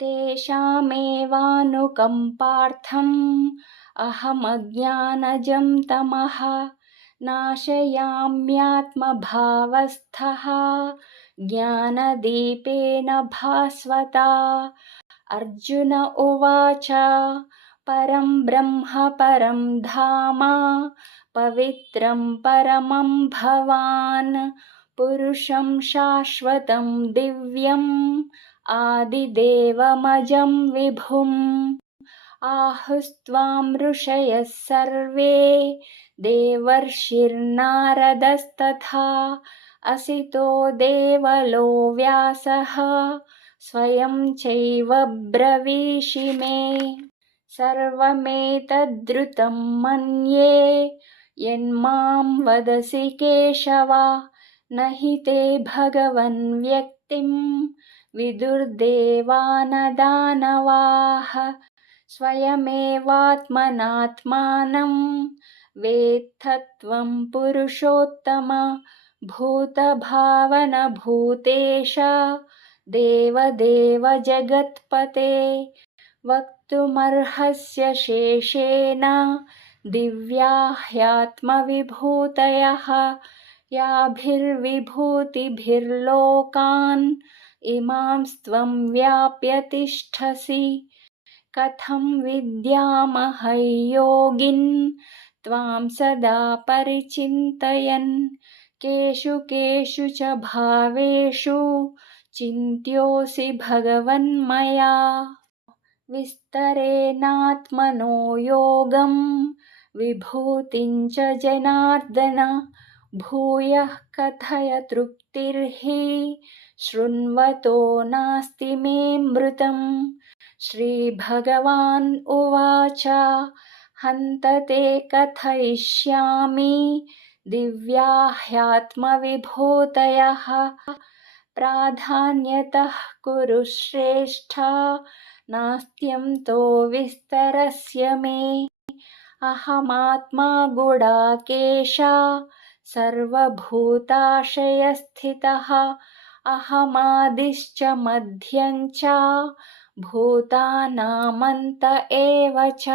तेषामेवानुकम्पार्थम् अहमज्ञानजं तमः नाशयाम्यात्मभावस्थः ज्ञानदीपेन भास्वता। अर्जुन उवाच परं ब्रह्म परं धाम पवित्रं परमं भवान् पुरुषं शाश्वतं दिव्यम् आदिदेवमजं विभुम् आहुस्त्वां ऋषयः सर्वे देवर्षिर्नारदस्तथा असितो देवलो व्यासः स्वयं चैव ब्रवीषि मे। सर्वमेतद्रुतं मन्ये यन्मां वदसि केशव न हि ते भगवन् व्यक्तिं विदुर्देवानदानवाः। स्वयमेवात्मनात्मानं वेत्थत्वं पुरुषोत्तम भूतभावनभूतेश देवदेव जगत्पते। वक्तुमर्हस्य शेषेण दिव्या ह्यात्मविभूतयः याभिर्विभूतिभिर्लोकान् इमांस्त्वं व्याप्य तिष्ठसि। कथं विद्यामहं योगिन् त्वां सदा परिचिन्तयन् केषु केषु च भावेषु चिन्त्योऽसि भगवन्मया। विस्तरेणात्मनो योगं विभूतिं च जनार्दन भूयः कथय तृप्तिर्हि शृण्वतो नास्ति मेऽमृतम्। श्रीभगवान् उवाच हन्त ते कथयिष्यामि दिव्या ह्यात्मविभूतयः प्राधान्यतः कुरु श्रेष्ठ नास्त्यं तो विस्तरस्य मे। अहमात्मा गुडाकेश सर्वभूताशयस्थितः अहमादिश्च मध्यं च भूतानामन्त एव च।